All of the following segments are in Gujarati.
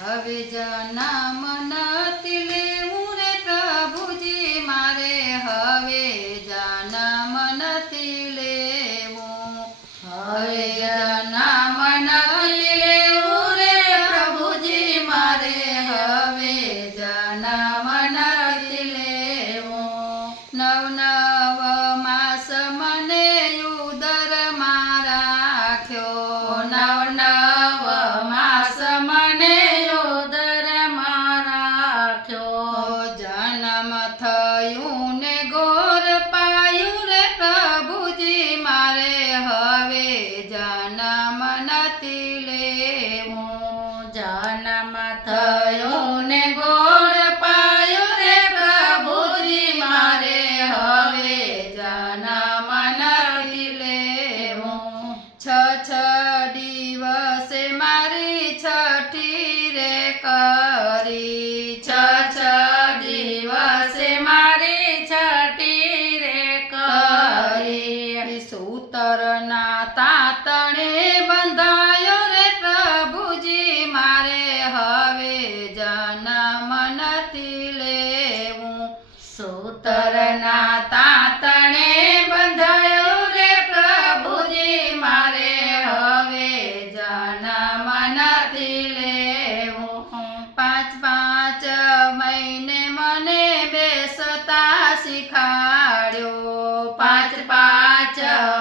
હવે જન્મ નથી લેવું રે પ્રભુજી મારે, હવે જન્મ નથી લેવું. હવે જન્મ નથી લેવું રે પ્રભુજી મારે, હવે જન્મ નથી લેવું. નવ નવ માસ મને ઉદરમાં રાખ્યો, નવ નવ માસ મને ઉદરમાં રાખ્યો. જન્મ થયું ને ગોર પાયું રે પ્રભુજી મારે, હવે જન્મ નથી લેવું. જન્મ થયું ને ગોર પાયું રે પ્રભુજી મારે, હવે જન્મ નથી લેવું. છ દિવસે મારી છઠ્ઠી રે કરી, છ દિવસે મારી છઠ્ઠી રે કરી. સૂતરના તાતણે બંધાયો રે પ્રભુજી મારે, હવે જન્મ નથી લેવું. સૂતરના તાતણે બંધાયો રે પ્રભુજી મારે, હવે જન્મ નથી લેવું. પાંચ પાંચ મહિને મને બેસતા શીખાડ્યો, પાંચ પાંચ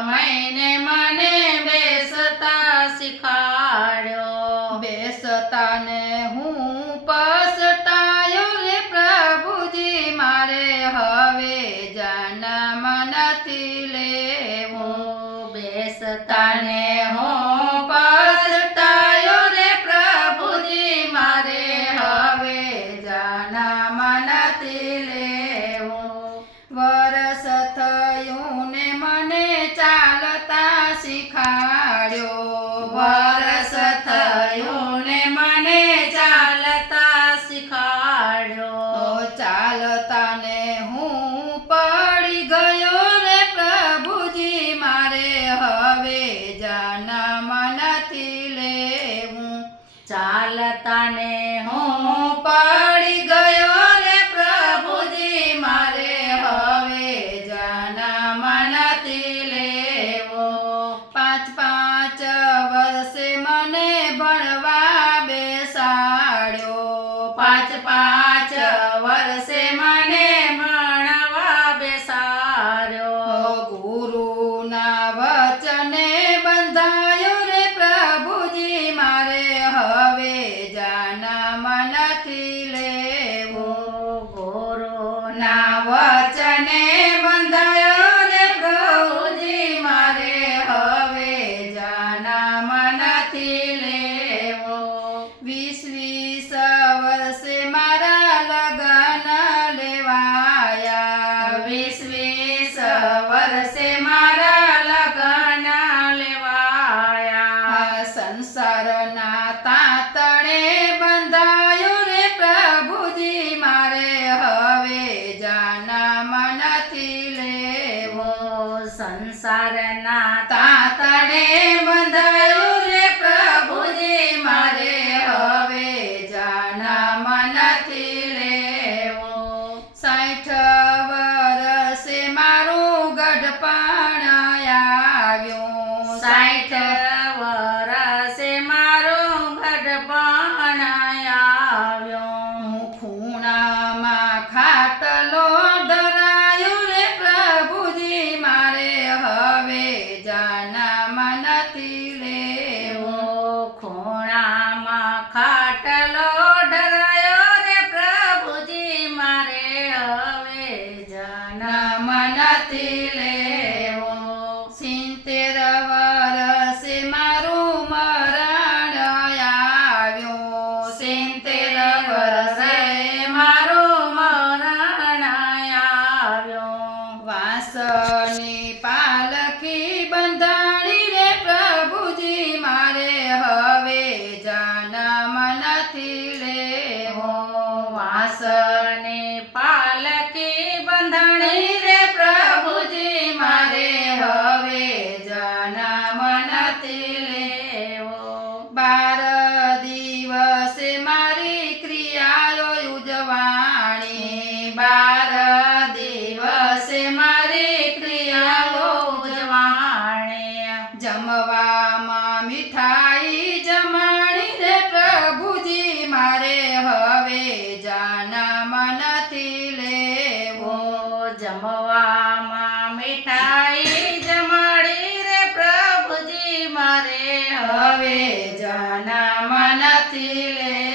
મહિને મને બેસતા શીખાડ્યો. બેસતા ને હું પસતાયો રે પ્રભુજી મારે, હવે જન્મ નથી લેવું. બેસતા ને હું પસતાયો રે પ્રભુજી મારે, હવે જન્મ નથી લેવું. વરસ થયું ને મને ચાલતા શીખાડ્યો, વરસ થયું ને મને ચાલતા શીખાડ્યો. ચાલતા ને હું પડી ગયો રે પ્રભુજી મારે, હવે જન્મ નથી લેવું. ચાલતા ને હું પડી ગયો રે પ્રભુજી મારે, હવે જન્મ નથી લેવું. પાંચ પાંચ વર્ષે મને ભણવા બેસાડ્યો, પાંચ પાંચ વર્ષે મને ભણવા બેસાડ્યો. ગુરુના વચને બંધાયો રે પ્રભુજી મારે, હવે જન્મ નથી લેવું. ગુરુના વચને બંધાયો રે પ્રભુજી મારે, હવે જન્મ નથી લેવું. 20 વર્ષે મારા લગ્ન લેવાયા, 20 વર્ષે મારા લગ્ન લેવાયા. સંસારના તાતણે બંધાયો રે પ્રભુજી મારે, હવે જન્મ નથી લેવું. સંસારના તાતણે બંધાયો રે પ્રભુજી મારે, હવે જન્મ નથી લેવું. 60 વર્ષે મારું ગઢપણ આવ્યું, 60 વર્ષે મારું ગઢપણ આવ્યું. ખૂણામાં ખાટલો ધરાયો રે પ્રભુજી મારે, હવે જન્મ નથી લેવું. ખૂણામાં ખાટલો ધરાયો રે પ્રભુજી મારે, હવે જન્મ નથી લેવું. 70 વર્ષે મારું મરણ આવ્યું, 70 વર્ષે મારું મરણ આવ્યું. વાંસની પાલખી બંધાણી રે પ્રભુજી મારે, હવે જન્મ નથી લેવું. વાંસની પાલખી બંધાણી રે પ્રભુજી મારે, હવે જન્મ નથી લેવો. 12 દિવસે મારે નથી લેવો